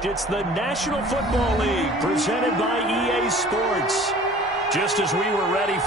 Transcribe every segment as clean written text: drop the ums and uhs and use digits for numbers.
correct. It's the National Football League presented by EA Sports. Just as we were ready.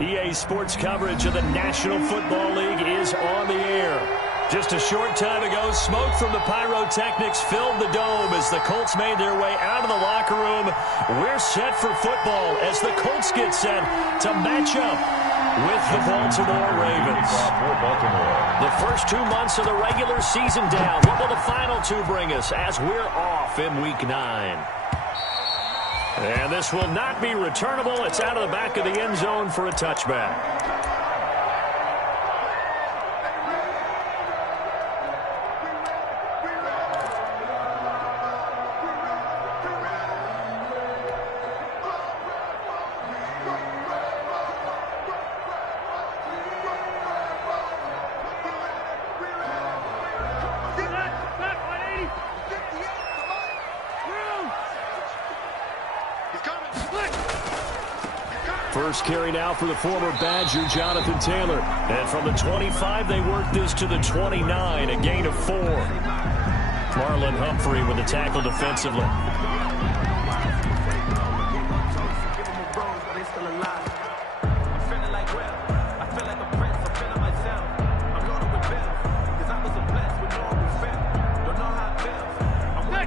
EA Sports coverage of the National Football League is on the air. Just a short time ago, smoke from the pyrotechnics filled the dome as the Colts made their way out of the locker room. We're set for football as the Colts get set to match up with the Baltimore Ravens. The first 2 months of the regular season down. What will the final two bring us as we're off in Week 9? And this will not be returnable. It's out of the back of the end zone for a touchback. First carry now for the former Badger, Jonathan Taylor. And from the 25, they work this to the 29, a gain of 4. Marlon Humphrey with the tackle defensively.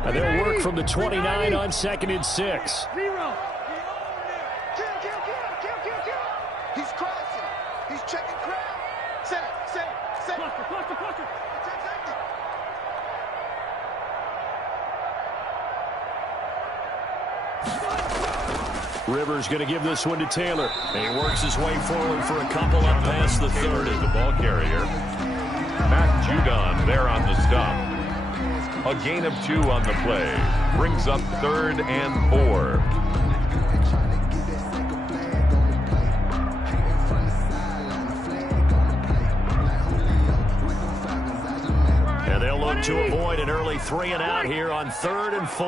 And they'll work from the 29 on 2nd and 6. Rivers going to give this one to Taylor. And he works his way forward for a couple up past the 30. The ball carrier. Matt Judon there on the stop. A gain of 2 on the play. Brings up 3rd and 4. to avoid an early 3-and-out here on 3rd and 4.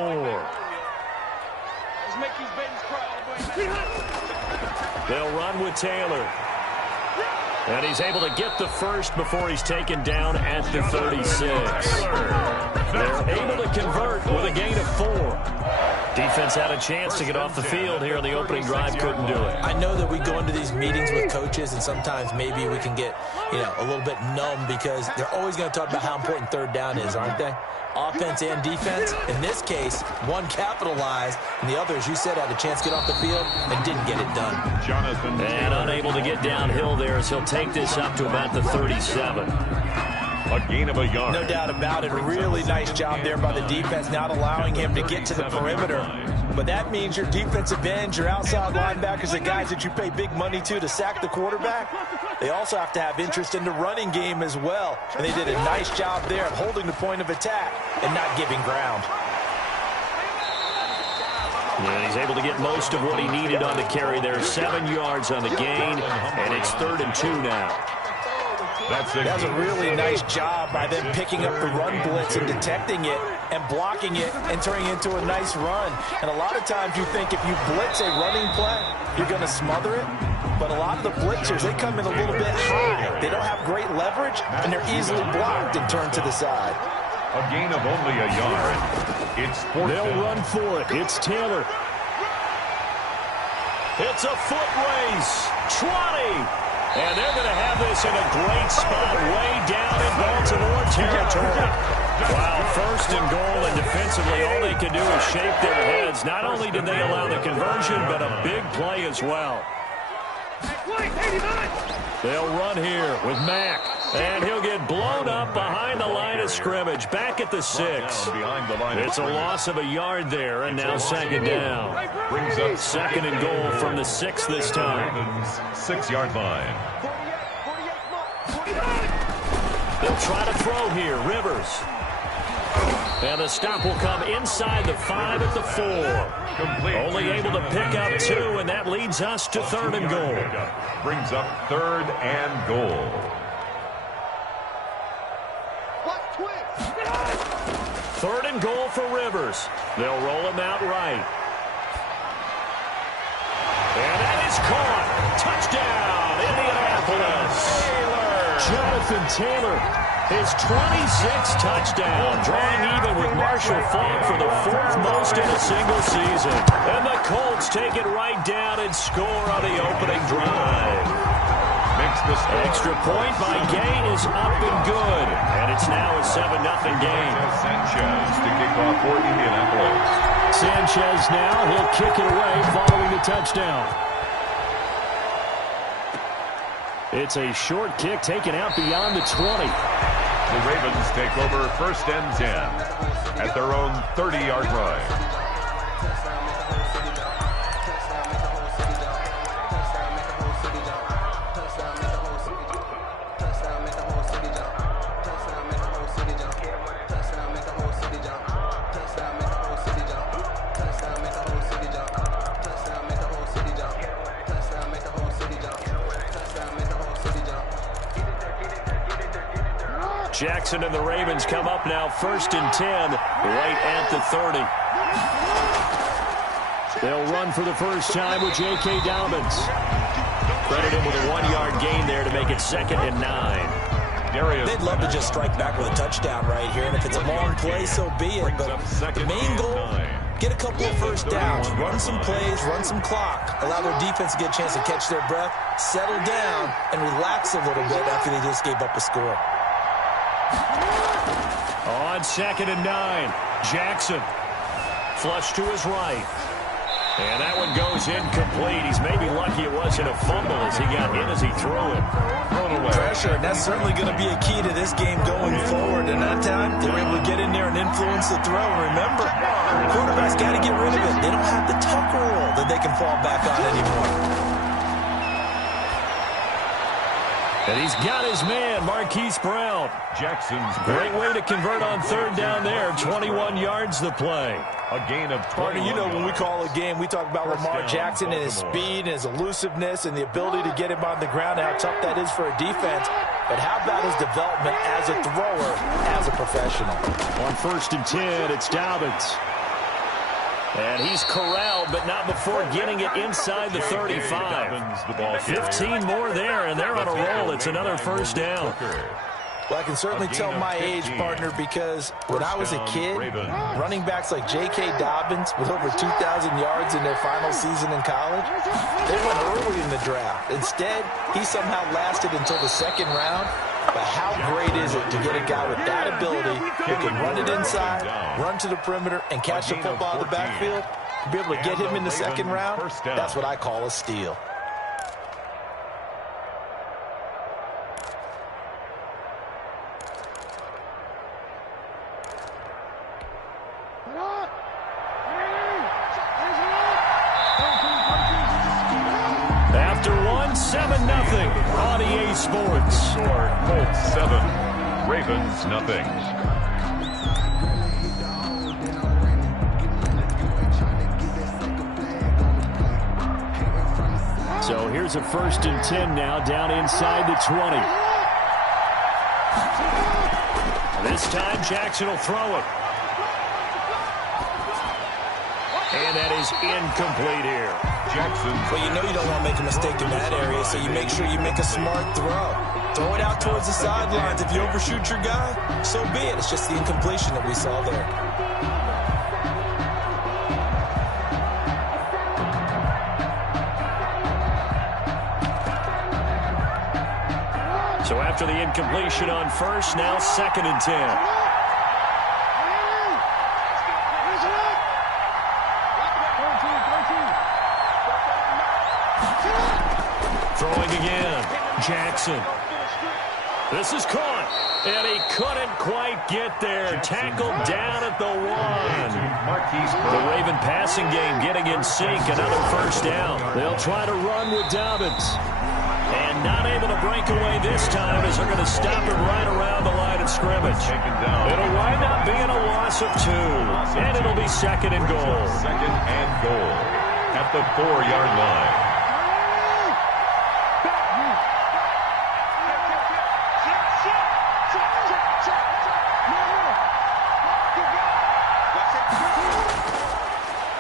Let's make these babies cry. They'll run with Taylor. And he's able to get the first before he's taken down at the 36. They're able to convert with a gain of 4. Defense had a chance to get off the field here on the opening drive, couldn't do it. I know that we go into these meetings with coaches, and sometimes maybe we can get, a little bit numb because they're always going to talk about how important 3rd down is, aren't they? Offense and defense. In this case, one capitalized, and the other, as you said, had a chance to get off the field and didn't get it done. Jonathan. And unable to get downhill there as he'll take this up to about the 37. A gain of a yard. No doubt about it. Really nice job there by the defense, not allowing him to get to the perimeter. But that means your defensive ends, your outside linebackers, the guys that you pay big money to sack the quarterback, they also have to have interest in the running game as well. And they did a nice job there of holding the point of attack and not giving ground. And he's able to get most of what he needed on the carry there. 7 yards on the gain, and it's 3rd and 2 now. That was a really nice job by them picking up the run blitz and detecting it and blocking it and turning it into a nice run. And a lot of times you think if you blitz a running play, you're going to smother it. But a lot of the blitzers, they come in a little bit high. They don't have great leverage, and they're easily blocked and turned to the side. A gain of only a yard. It's 4th. They'll run for it. It's Taylor. It's a foot race. 20. And they're going to have this in a great spot way down in Baltimore territory. Wow, 1st and goal, and defensively all they can do is shake their heads. Not only did they allow the conversion, but a big play as well. They'll run here with Mack. And he'll get blown up behind the line of scrimmage. Back at the 6. It's a loss of a yard there, and now 2nd down. Brings up 2nd and goal from the 6 this time. 6-yard line. They'll try to throw here. Rivers. And the stop will come inside the 5 at the 4. Complete. Only able to pick up 2, and that leads us to 3rd and goal. Brings up 3rd and goal. 3rd and goal for Rivers. They'll roll him out right. And that is caught. Touchdown, Indianapolis. Jonathan Taylor, his 26th touchdown, drawing even with Marshall Faulk for the 4th most in a single season. And the Colts take it right down and score on the opening drive. Extra point by Gay is up and good. And it's now a 7-0 game. Sanchez to kick off for Indianapolis. Sanchez now, he'll kick it away following the touchdown. It's a short kick taken out beyond the 20. The Ravens take over 1st and 10 at their own 30-yard line. Jackson and the Ravens come up now 1st and 10 right at the 30. They'll run for the first time with J.K. Dobbins. Credit him with a 1-yard gain there to make it 2nd and 9. They'd love to just strike back with a touchdown right here, and if it's a long play, so be it. But the main goal, get a couple of first downs, run some plays, run some clock, allow their defense to get a chance to catch their breath, settle down, and relax a little bit after they just gave up a score. On 2nd and 9, Jackson. Flush to his right. And that one goes incomplete. He's maybe lucky it wasn't a fumble as he got in as he threw it. Pressure, and that's certainly going to be a key to this game going forward. And that time, they were able to get in there and influence the throw. Remember, quarterbacks got to get rid of it. They don't have the tuck rule that they can fall back on anymore. And he's got his man, Marquise Brown. Jackson's great way to convert on 3rd down there. 21 yards the play. A gain of 20. Partner, you know when we call a game, we talk about Lamar Jackson and his speed and his elusiveness and the ability to get him on the ground, how tough that is for a defense. but how about his development as a thrower, as a professional? On 1st and 10, it's Dobbins. And he's corralled, but not before getting it inside the 35. 15 more there, and they're on a roll. It's another first down. Well, I can certainly tell my age, partner, because when I was a kid, running backs like J.K. Dobbins with over 2,000 yards in their final season in college, they went early in the draft. Instead, he somehow lasted until the 2nd round. But how great is it to get a guy with that ability who can run it inside, run to the perimeter, and catch the football in the backfield? To be able to get him in the 2nd round, that's what I call a steal. After 7-0 on EA Sports. Score, Colts 7, Ravens nothing. So here's a 1st and 10 now, down inside the 20. This time Jackson will throw it. And that is incomplete here. Jackson. Well, you know you don't want to make a mistake in that area, so you make sure you make a smart throw. Throw it out towards the sidelines. If you overshoot your guy, so be it. It's just the incompletion that we saw there. So after the incompletion on 1st, now 2nd and 10. Throwing again, Jackson. This is caught, and he couldn't quite get there. Tackled down at the 1. The Raven passing game getting in sync, another 1st down. They'll try to run with Dobbins. And not able to break away this time as they're going to stop him right around the line of scrimmage. It'll wind up being a loss of 2, and it'll be 2nd and goal. 2nd and goal at the 4-yard line.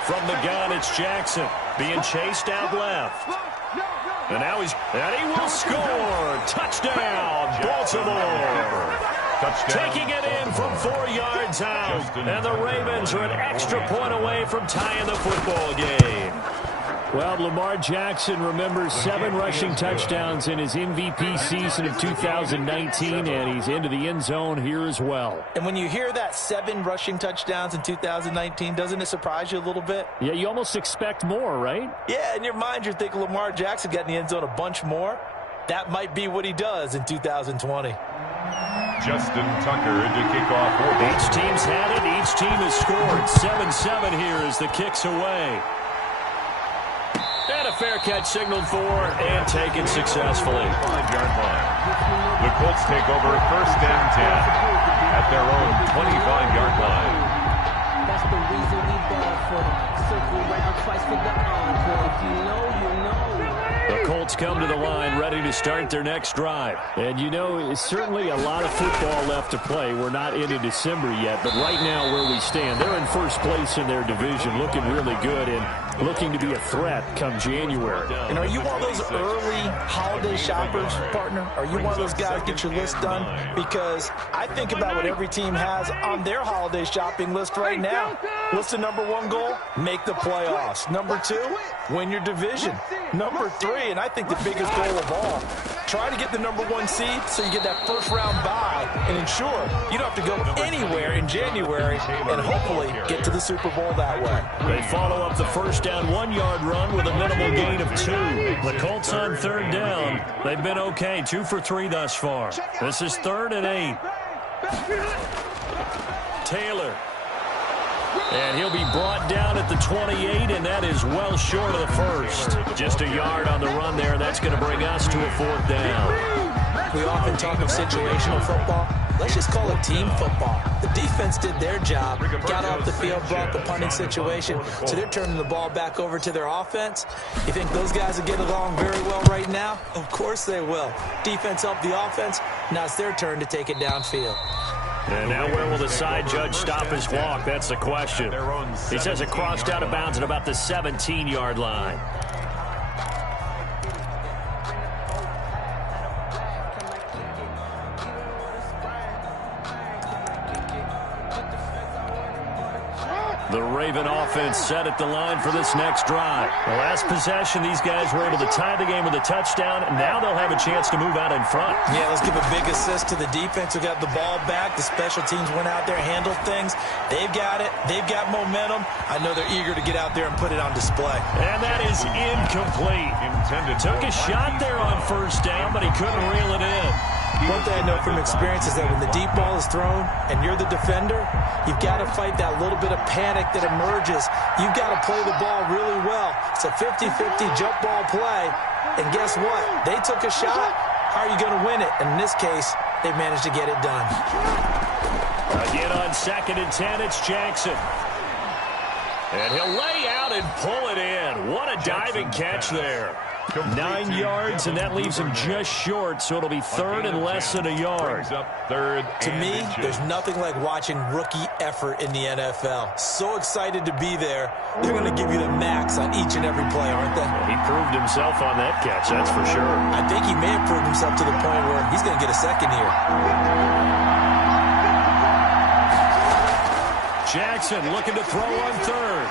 From the gun, it's Jackson being chased out left. And now he will score. Touchdown, Baltimore. Taking it in from 4 yards out. And the Ravens are an extra point away from tying the football game. Well, Lamar Jackson remembers 7 rushing touchdowns in his MVP season of 2019, and he's into the end zone here as well. And when you hear that 7 rushing touchdowns in 2019, doesn't it surprise you a little bit? Yeah, you almost expect more, right? Yeah, in your mind you're thinking Lamar Jackson got in the end zone a bunch more. That might be what he does in 2020. Justin Tucker to kick off. Each team's had it. Each team has scored. 7-7 here as the kick's away. And a fair catch signaled for and taken successfully. 5-yard line. The Colts take over 1st and 10 at their own 25-yard line. That's the reason we ball for them. Circle round twice for the encore. If you know, you know. The Colts come to the line ready to start their next drive. And you know, it's certainly a lot of football left to play. We're not into December yet, but right now where we stand, they're in 1st place in their division, looking really good and looking to be a threat come January. And are you one of those early holiday shoppers, partner? Are you one of those guys get your list done? Because I think about what every team has on their holiday shopping list right now. What's the number 1 goal? Make the playoffs. Number 2, win your division. Number 3, and I think the biggest goal of all, try to get the number 1 seed so you get that 1st round bye and ensure you don't have to go anywhere in January and hopefully get to the Super Bowl that way. They follow up the 1st down 1-yard run with a minimal gain of 2. The Colts on 3rd down. They've been okay, 2 for 3 thus far. This is 3rd and 8. Taylor. And he'll be brought down at the 28, and that is well short of the 1st. Just a yard on the run there. That's going to bring us to a 4th down. We often talk of situational football. Let's just call it team football. The defense did their job, got off the field, brought the punting situation, so they're turning the ball back over to their offense. You think those guys will get along very well right now? Of course they will. Defense helped the offense. Now it's their turn to take it downfield. And now where will the side judge stop his walk? That's the question. He says it crossed out of bounds at about the 17-yard line. The Raven offense set at the line for this next drive. The last possession, these guys were able to tie the game with a touchdown. Now they'll have a chance to move out in front. Yeah, let's give a big assist to the defense who got the ball back. The special teams went out there, handled things. They've got it. They've got momentum. I know they're eager to get out there and put it on display. And that is incomplete. Took a shot there on first down, but he couldn't reel it in. One thing I know from experience is that when the deep ball is thrown and you're the defender, you've got to fight that little bit of panic that emerges. You've got to play the ball really well. It's a 50-50 jump ball play. And guess what? They took a shot. How are you going to win it? And in this case, they managed to get it done. Again on 2nd and 10, it's Jackson. And he'll lay out and pull it in. What a diving catch there. 9 yards, and that leaves him just short, so it'll be 3rd and less than a yard. To me, there's nothing like watching rookie effort in the NFL. So excited to be there. They're going to give you the max on each and every play, aren't they? He proved himself on that catch, that's for sure. I think he may have proved himself to the point where he's going to get a second here. Jackson looking to throw on 3rd.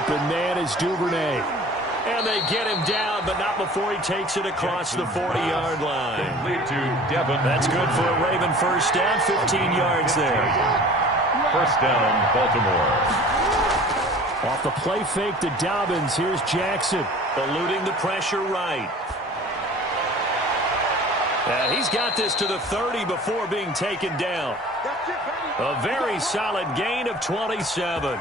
Open man is Duvernay. And they get him down, but not before he takes it across the 40-yard line. That's good for a Raven first down, 15 yards there. First down, Baltimore. Off the play fake to Dobbins, here's Jackson, eluding the pressure right. And he's got this to the 30 before being taken down. A very solid gain of 27.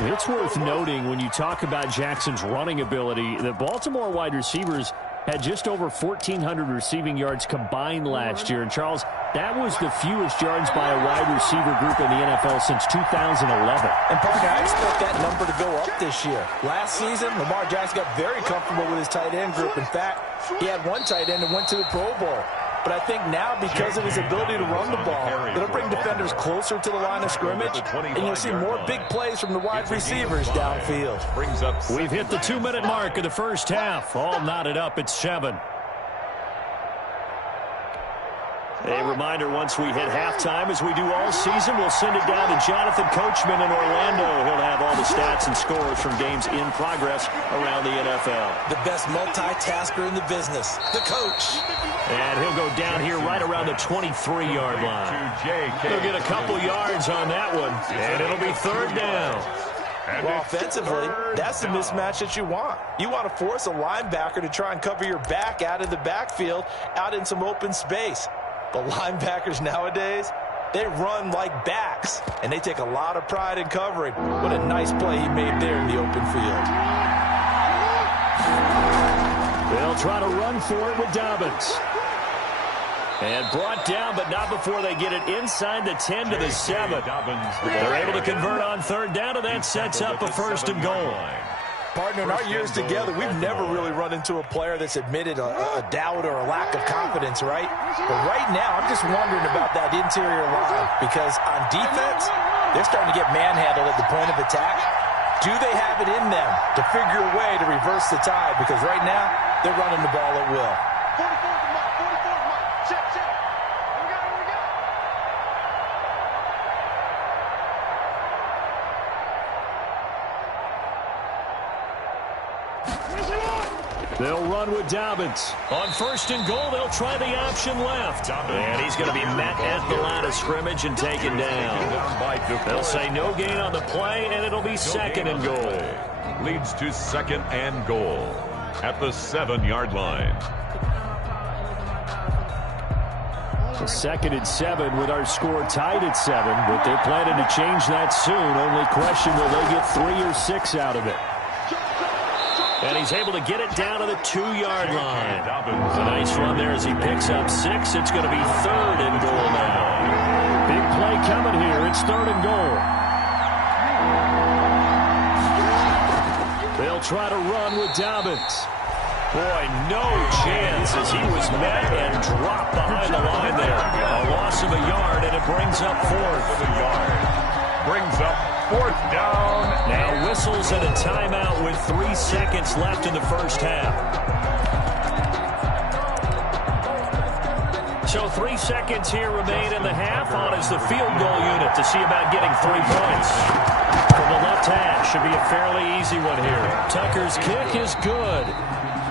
It's worth noting when you talk about Jackson's running ability that Baltimore wide receivers had just over 1,400 receiving yards combined last year. And, Charles, that was the fewest yards by a wide receiver group in the NFL since 2011. And, partner, I expect that number to go up this year. Last season, Lamar Jackson got very comfortable with his tight end group. In fact, he had one tight end that went to the Pro Bowl. But I think now, because of his ability to run the ball, it'll bring defenders closer to the line of scrimmage, and you'll see more big plays from the wide receivers downfield. We've hit the 2-minute mark of the first half. All knotted up at 7. A reminder, once we hit halftime, as we do all season, we'll send it down to Jonathan Coachman in Orlando. He'll have all the stats and scores from games in progress around the NFL. The best multitasker in the business, the coach. And he'll go down here right around the 23-yard line. He'll get a couple yards on that one, and it'll be 3rd down. Well, offensively, that's the mismatch that you want. You want to force a linebacker to try and cover your back out of the backfield, out in some open space. The linebackers nowadays, they run like backs, and they take a lot of pride in covering. What a nice play he made there in the open field. They'll try to run for it with Dobbins. And brought down, but not before they get it inside the 10 to the 7. They're able to convert on 3rd down, and that sets up a 1st and goal. Partner, in our years together, we've never really run into a player that's admitted a doubt or a lack of confidence, right? But right now, I'm just wondering about that interior line, because on defense, they're starting to get manhandled at the point of attack. Do they have it in them to figure a way to reverse the tide? Because right now, they're running the ball at will. They'll run with Dobbins. On 1st and goal, they'll try the option left. And he's going to be met at the line of scrimmage and taken down. They'll say no gain on the play, and it'll be 2nd and goal. Leads to 2nd and goal at the 7-yard line. 2nd and 7 with our score tied at 7, but they're planning to change that soon. Only question, will they get 3 or 6 out of it? And he's able to get it down to the 2-yard line. A nice run there as he picks up 6. It's going to be 3rd and goal now. Big play coming here. It's 3rd and goal. They'll try to run with Dobbins. Boy, no chance as he was met and dropped behind the line there. A loss of a yard, and it brings up fourth. Brings up fourth down. Now whistles and a timeout with 3 seconds left in the first half. So 3 seconds here remain in the half. On is the field goal unit to see about getting 3 points. From the left hash, should be a fairly easy one here. Tucker's kick is good.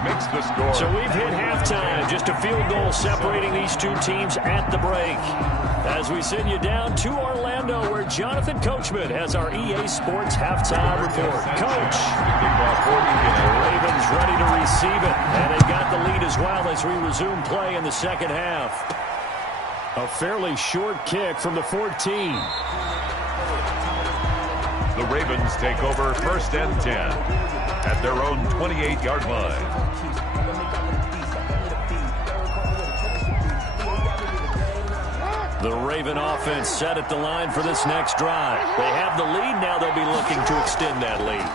Makes the score. So we've hit halftime. Just a field goal separating these two teams at the break. As we send you down to Orlando, where Jonathan Coachman has our EA Sports halftime report. Coach. Ravens ready to receive it. And they've got the lead as well as we resume play in the second half. A fairly short kick from the 14. The Ravens take over first and 10 at their own 28-yard line. The Raven offense set at the line for this next drive. They have the lead. Now they'll be looking to extend that lead.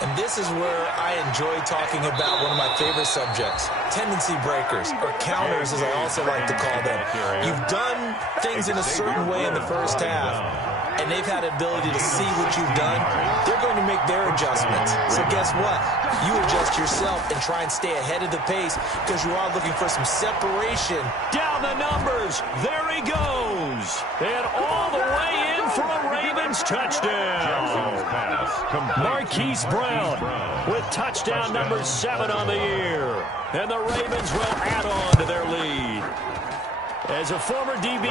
And this is where I enjoy talking about one of my favorite subjects, tendency breakers, or counters as I also like to call them. You've done things in a certain way in the first half, and they've had the ability to see what you've done. They're going to make their adjustments. So guess what? You adjust yourself and try and stay ahead of the pace because you are looking for some separation. Down the numbers. There he goes. And all the way in for a Ravens touchdown. Marquise Brown with touchdown number 7 on the year. And the Ravens will add on to their lead. As a former DB,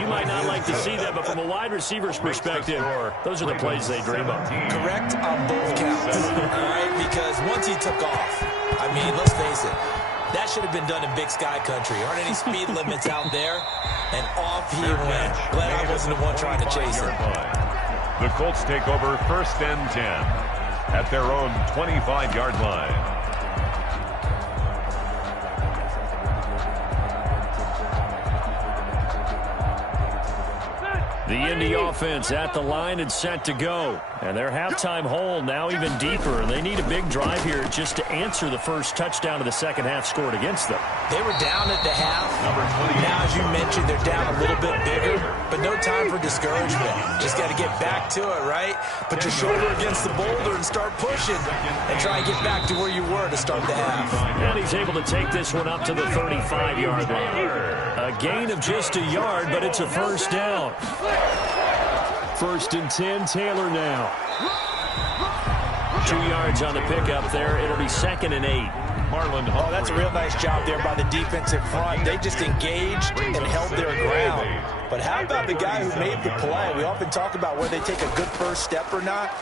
you might not like to see that, but from a wide receiver's perspective, those are the plays they dream of. Correct on both counts, all right? Because once he took off, I mean, let's face it, that should have been done in Big Sky Country. Aren't any speed limits out there? And off he went. Glad I wasn't the one trying to chase him. The Colts take over first and 10 at their own 25-yard line. The Indy offense at the line and set to go. And their halftime hole now even deeper. And they need a big drive here just to answer the first touchdown of the second half scored against them. They were down at the half. Now, as you mentioned, they're down a little bit bigger. But no time for discouragement. Just got to get back to it, right? Put your shoulder against the boulder and start pushing. And try and get back to where you were to start the half. And he's able to take this one up to the 35-yard line. A gain of just a yard, but it's a first down. First and 10, Taylor now. 2 yards on the pickup there. It'll be second and 8. Oh, that's a real nice job there by the defensive front. They just engaged and held their ground. But how about the guy who made the play? We often talk about whether they take a good first step or not.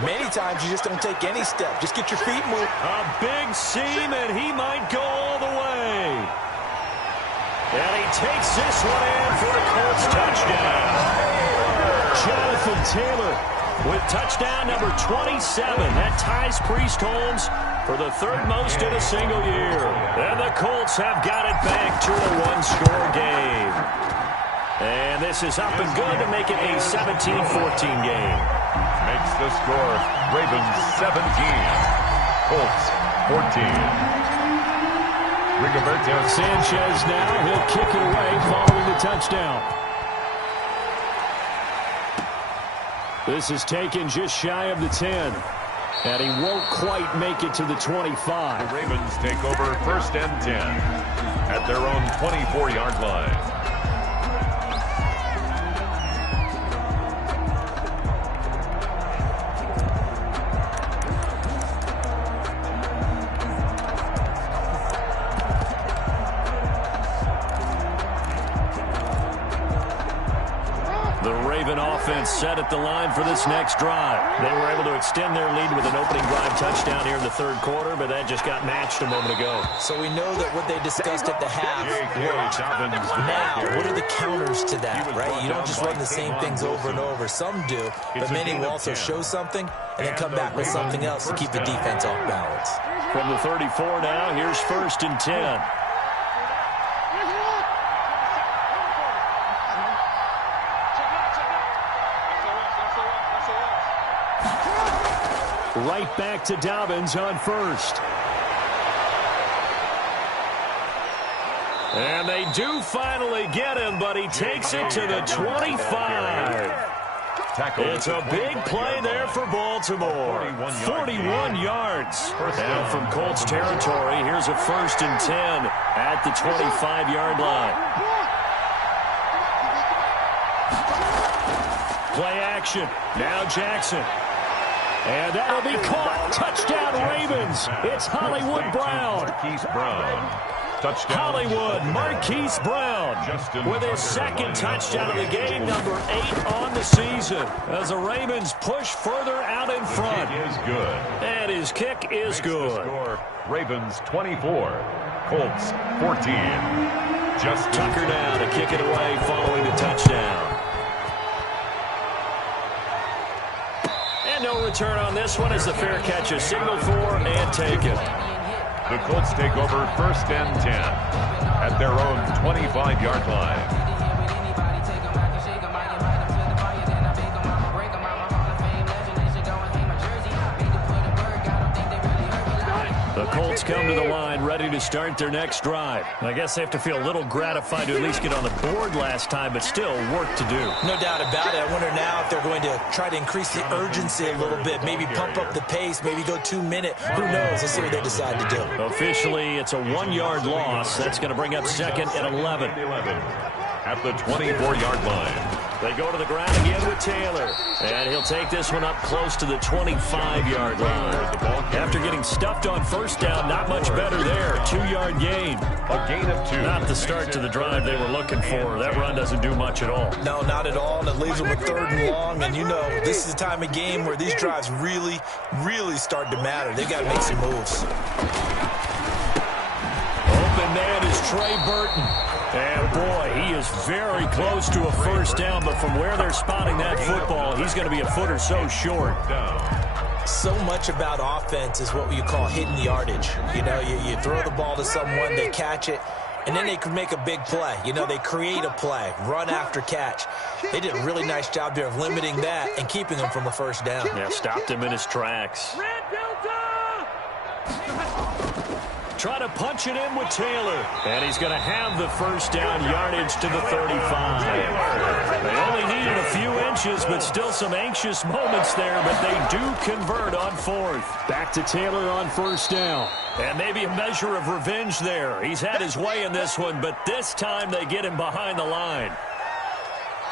Many times you just don't take any step. Just get your feet moved. A big seam, and he might go all the way. And he takes this one in for a Colts touchdown. Jonathan Taylor with touchdown number 27. That ties Priest Holmes for the third most in a single year. And the Colts have got it back to a one-score game. And this is up and good to make it a 17-14 game. Makes the score Ravens 17, Colts 14. Rigoberto Sanchez now. He'll kick it away following the touchdown. This is taken just shy of the 10. And he won't quite make it to the 25. The Ravens take over first and 10 at their own 24-yard line. Set at the line for this next drive. They were able to extend their lead with an opening drive touchdown here in the third quarter, but that just got matched a moment ago. So we know that what they discussed at the half worked. Now, what are the counters to that, right? You don't just run the same things over and over. Some do, but many will also show something and then come back with something else to keep the defense off balance. From the 34 now, here's first and 10. Right back to Dobbins on first. And they do finally get him, but he takes it to the 25. It's a big play there for Baltimore. 41 yards. Now from Colts territory, here's a 1st and 10 at the 25-yard line. Play action. Now Jackson. And that'll be caught. Touchdown Ravens. It's Hollywood Brown. Touchdown. Hollywood, Marquise Brown with his 2nd touchdown of the game, number 8 on the season, as the Ravens push further out in front. Kick is good. And his kick is good. Score, Ravens 24, Colts 14. Just Tucker now to kick it away following the touchdown. And no return on this one as the fair catch is signaled for and taken. The Colts take over 1st and 10 at their own 25-yard line. The Colts come to the line ready to start their next drive. I guess they have to feel a little gratified to at least get on the board last time, but still work to do. No doubt about it. I wonder now if they're going to try to increase the urgency a little bit, maybe pump up the pace, maybe go 2-minute. Who knows? Let's see what they decide to do. Officially, it's a 1-yard loss. That's going to bring up 2nd and 11. At the 24-yard line. They go to the ground again with Taylor. And he'll take this one up close to the 25-yard line. After getting stuffed on 1st down, not much better there. 2-yard gain. A gain of 2. Not the start to the drive they were looking for. That run doesn't do much at all. No, not at all. And it leaves them with 3rd and long. And you know, this is the time of game where these drives really, really start to matter. They've got to make some moves. Open man is Trey Burton. And, boy, he is very close to a 1st down, but from where they're spotting that football, he's going to be a foot or so short. So much about offense is what you call hidden yardage. You know, you throw the ball to someone, they catch it, and then they can make a big play. You know, they create a play, run after catch. They did a really nice job there of limiting that and keeping him from a 1st down. Yeah, stopped him in his tracks. Try to punch it in with Taylor. And he's going to have the 1st down yardage to the 35. They only needed a few inches, but still some anxious moments there, but they do convert on 4th. Back to Taylor on 1st down. And maybe a measure of revenge there. He's had his way in this one, but this time they get him behind the line.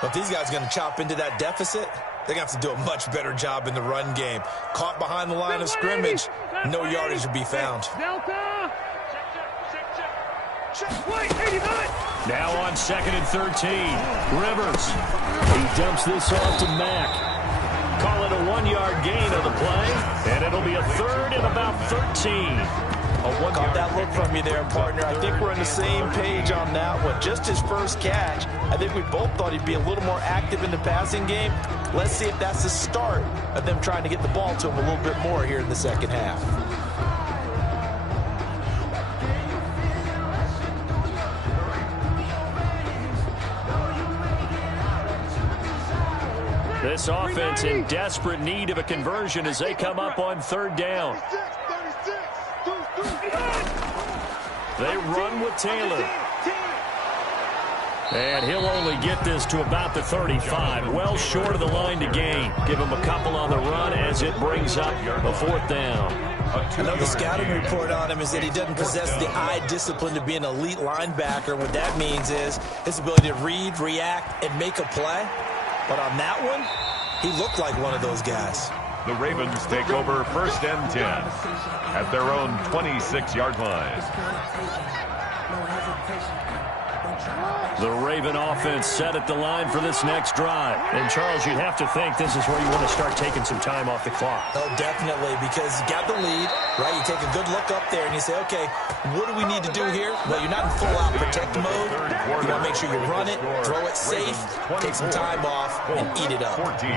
If these guys are going to chop into that deficit, they're going to have to do a much better job in the run game. Caught behind the line of scrimmage, no yardage to be found. Now on 2nd and 13. Rivers. He dumps this off to Mack. Call it a 1-yard gain of the play, and it'll be a 3rd and about 13. Got that look from you there, partner. I think we're on the same page on that one. Just his 1st catch. I think we both thought he'd be a little more active in the passing game. Let's see if that's the start of them trying to get the ball to him a little bit more here in the 2nd half. This offense in desperate need of a conversion as they come up on 3rd down. They run with Taylor. And he'll only get this to about the 35. Well short of the line to gain. Give him a couple on the run as it brings up a 4th down. Another scouting report on him is that he doesn't possess the eye discipline to be an elite linebacker. What that means is his ability to read, react, and make a play. But on that one, he looked like one of those guys. The Ravens take over 1st and 10 at their own 26-yard line. The Raven offense set at the line for this next drive. And, Charles, you'd have to think this is where you want to start taking some time off the clock. Oh, definitely, because you got the lead, right? You take a good look up there and you say, okay, what do we need to do here? Well, you're not in full-out protect mode. You want to make sure you run it, throw it safe, take some time off, and eat it up. 14.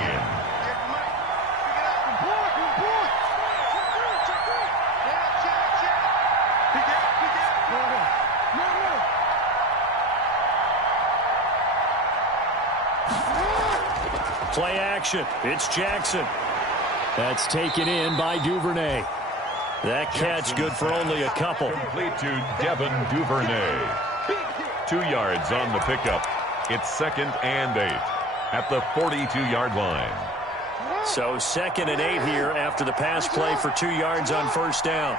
Play action. It's Jackson. That's taken in by Duvernay. That catch good for only a couple. Complete to Devin Duvernay. 2 yards on the pickup. It's 2nd and 8 at the 42-yard line. So 2nd and 8 here after the pass play for 2 yards on first down.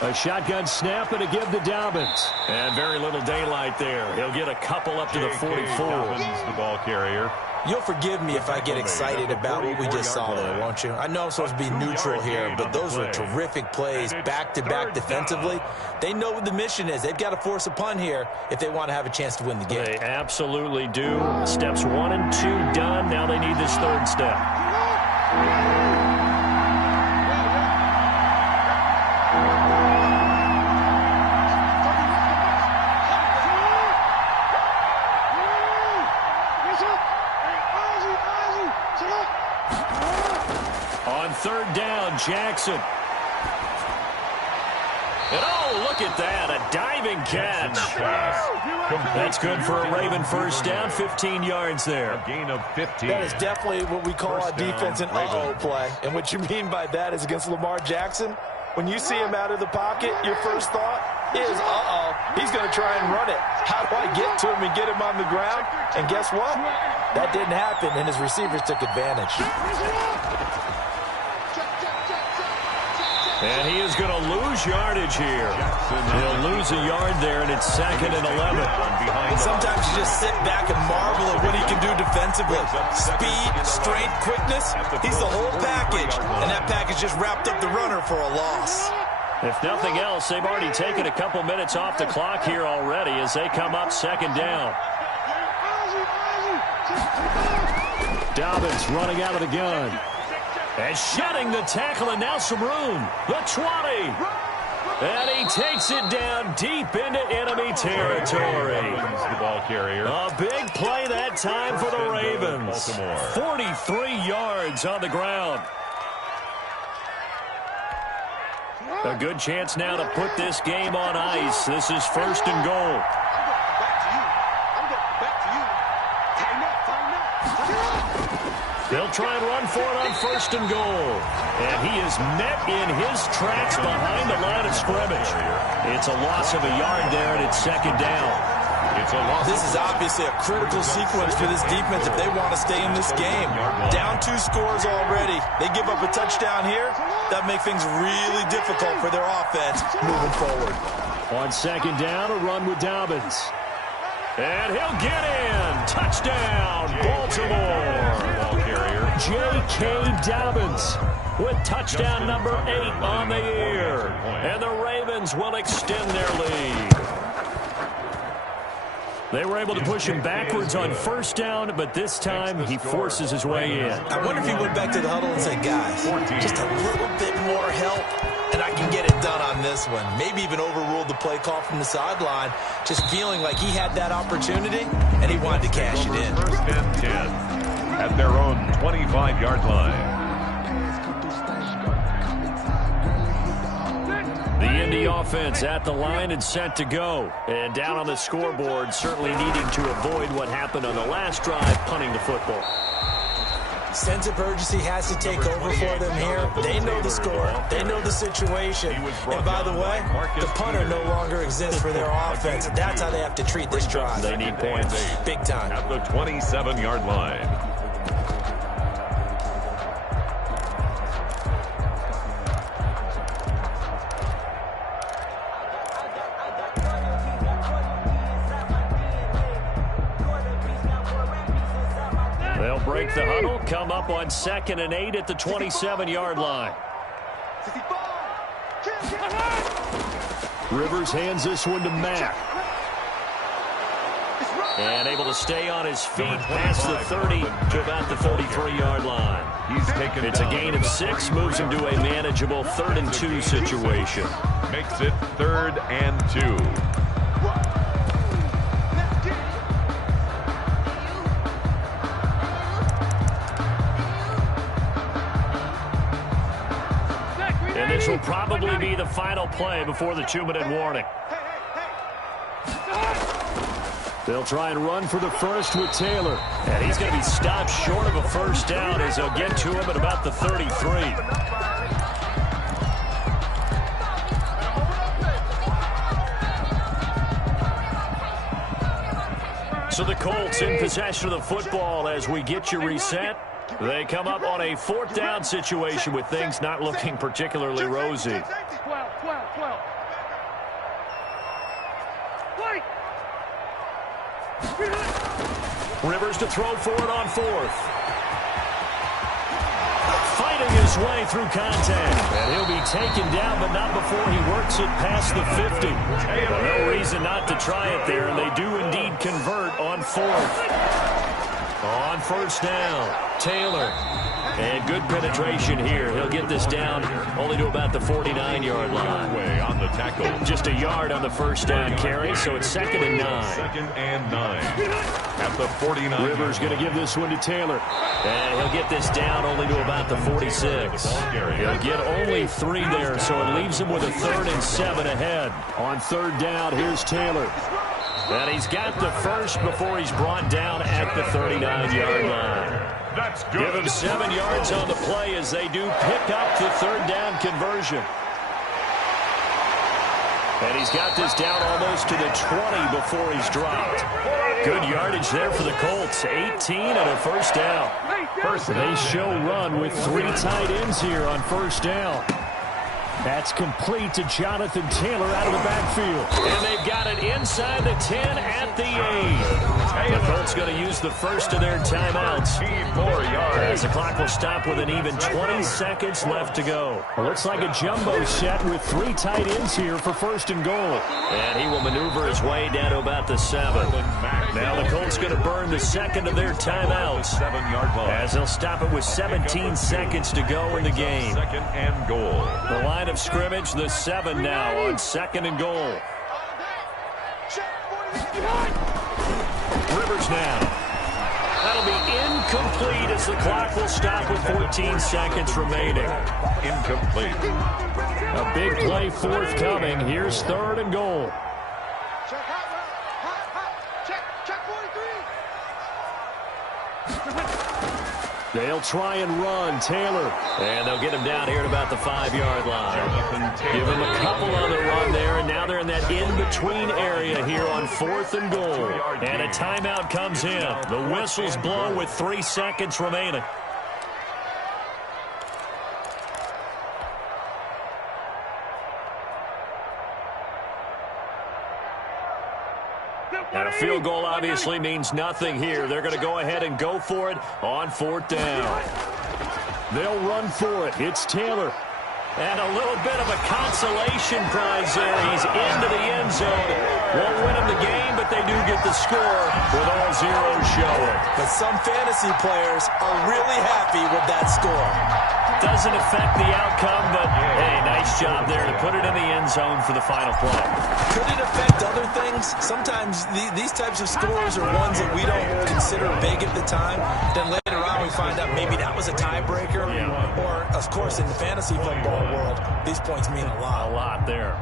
A shotgun snap and a give to Dobbins. And very little daylight there. He'll get a couple up to the 44. Dobbins, the ball carrier. You'll forgive me if I get excited about what we just saw there, won't you? I know I'm supposed to be neutral here, but those were terrific plays back-to-back defensively. They know what the mission is. They've got to force a punt here if they want to have a chance to win the game. They absolutely do. Steps 1 and 2 done. Now they need this 3rd step. On 3rd down, Jackson. And oh, look at that, a diving catch. That's good for a Raven first down, 15 yards there. A gain of 15. That is definitely what we call a defense an uh-oh play. And what you mean by that is against Lamar Jackson, when you see him out of the pocket, your first thought is, uh-oh, he's going to try and run it. How do I get to him and get him on the ground? And guess what? That didn't happen, and his receivers took advantage. And he is going to lose yardage here. He'll lose a yard there, and it's 2nd and 11. And sometimes you just sit back and marvel at what he can do defensively. Speed, strength, quickness, he's the whole package. And that package just wrapped up the runner for a loss. If nothing else, they've already taken a couple minutes off the clock here already as they come up 2nd down. Dobbins running out of the gun. And shedding the tackle, and now some room. The 20. And he takes it down deep into enemy territory. The ball carrier. A big play that time for the Ravens. 43 yards on the ground. A good chance now to put this game on ice. This is 1st and goal. They'll try and run for it on 1st and goal. And he is met in his tracks behind the line of scrimmage. It's a loss of a yard there, and it's 2nd down. This is obviously a critical sequence for this defense if they want to stay in this game. Down 2 scores already. They give up a touchdown here. That makes things really difficult for their offense moving forward. On 2nd down, a run with Dobbins. And he'll get in. Touchdown, Baltimore. J.K. Dobbins with touchdown number 8 on the year. And the Ravens will extend their lead. They were able to push him backwards on 1st down, but this time he forces his way in. I wonder if he went back to the huddle and said, guys, just a little bit more help, and I can get it done on this one. Maybe even overruled the play call from the sideline, just feeling like he had that opportunity, and he wanted to cash it in. 1st and 10 at their own 25-yard line. The Indy offense at the line and set to go. And down on the scoreboard, certainly needing to avoid what happened on the last drive, punting the football. Sense of urgency has to take over for them here. They know the score. They know the situation. And by the way, the punter no longer exists for their offense. That's how they have to treat this drive. They need points. Big time. At the 27-yard line. They'll break the huddle, come up on 2nd and 8 at the 27-yard line. Rivers hands this one to Mack. And able to stay on his feet past the 30 to about the 33-yard line. It's a gain of 6, moves him to a manageable 3rd and 2 situation. Makes it 3rd and 2. And this will probably be the final play before the 2-minute warning. They'll try and run for the first with Taylor. And he's going to be stopped short of a first down as they'll get to him at about the 33. So the Colts in possession of the football as we get you reset. They come up on a 4th down situation with things not looking particularly rosy. Rivers to throw for it on 4th. Fighting his way through contact. And he'll be taken down, but not before he works it past the 50. No reason not to try it there, and they do indeed convert on 4th. On first down, Taylor. And good penetration here. He'll get this down only to about the 49-yard line. Way on the tackle. Just a yard on the first down carry, so it's 2nd and 9. 2nd and 9. At the 49. Rivers going to give this one to Taylor. And he'll get this down only to about the 46. He'll get only 3 there, so it leaves him with a 3rd and 7 ahead. On 3rd down, here's Taylor. And he's got the first before he's brought down at the 39-yard line. That's good. Give him 7 yards on the play as they do pick up the 3rd down conversion. And he's got this down almost to the 20 before he's dropped. Good yardage there for the Colts. 18 and a first down. They show run with 3 tight ends here on first down. That's complete to Jonathan Taylor out of the backfield. And they've got it inside the 10 at the 8. The Colts going to use the first of their timeouts. As the clock will stop with an even 20 seconds left to go. Looks like a jumbo set with 3 tight ends here for 1st and goal. And he will maneuver his way down to about the 7. Now the Colts going to burn the 2nd of their timeouts. 7-yard line. As they'll stop it with 17 seconds to go in the game. 2nd and goal. The line of scrimmage, the 7 now on 2nd and goal. Rivers now. That'll be incomplete as the clock will stop with 14 seconds remaining. Incomplete. A big play forthcoming. Here's 3rd and goal. They'll try and run Taylor. And they'll get him down here at about the 5-yard line. Give him a couple on the run there, and now they're in that in-between area here on 4th and goal. And a timeout comes in. The whistle's blown with 3 seconds remaining. And a field goal obviously means nothing here. They're going to go ahead and go for it on 4th down. They'll run for it. It's Taylor. And a little bit of a consolation prize there. He's into the end zone. Won't win him the game, but they do get the score with all zeros showing. But some fantasy players are really happy with that score. Doesn't affect the outcome, but hey, nice job there to put it in the end zone for the final play. Could it affect other things? Sometimes these types of scores are ones that we don't consider big at the time. Then later on we find out maybe that was a tiebreaker. Yeah. Or, of course, in the fantasy football world, these points mean a lot. A lot there.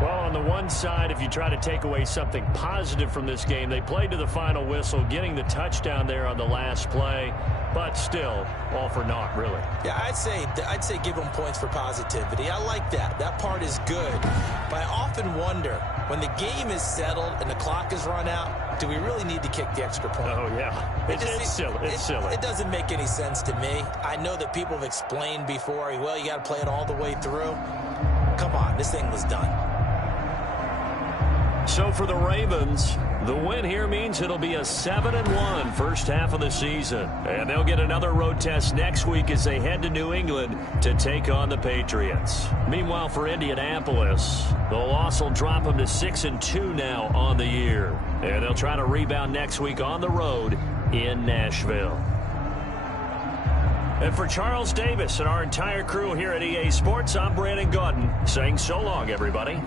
Well, on the one side, if you try to take away something positive from this game, they played to the final whistle, getting the touchdown there on the last play, but still, all for naught, really. Yeah, I'd say give them points for positivity. I like that. That part is good. But I often wonder, when the game is settled and the clock is run out, do we really need to kick the extra point? Oh, yeah. It's silly. It's silly. It doesn't make any sense to me. I know that people have explained before, well, you got to play it all the way through. Come on, this thing was done. So for the Ravens, the win here means it'll be a 7-1 first half of the season. And they'll get another road test next week as they head to New England to take on the Patriots. Meanwhile, for Indianapolis, the loss will drop them to 6-2 now on the year. And they'll try to rebound next week on the road in Nashville. And for Charles Davis and our entire crew here at EA Sports, I'm Brandon Gaudin saying so long, everybody.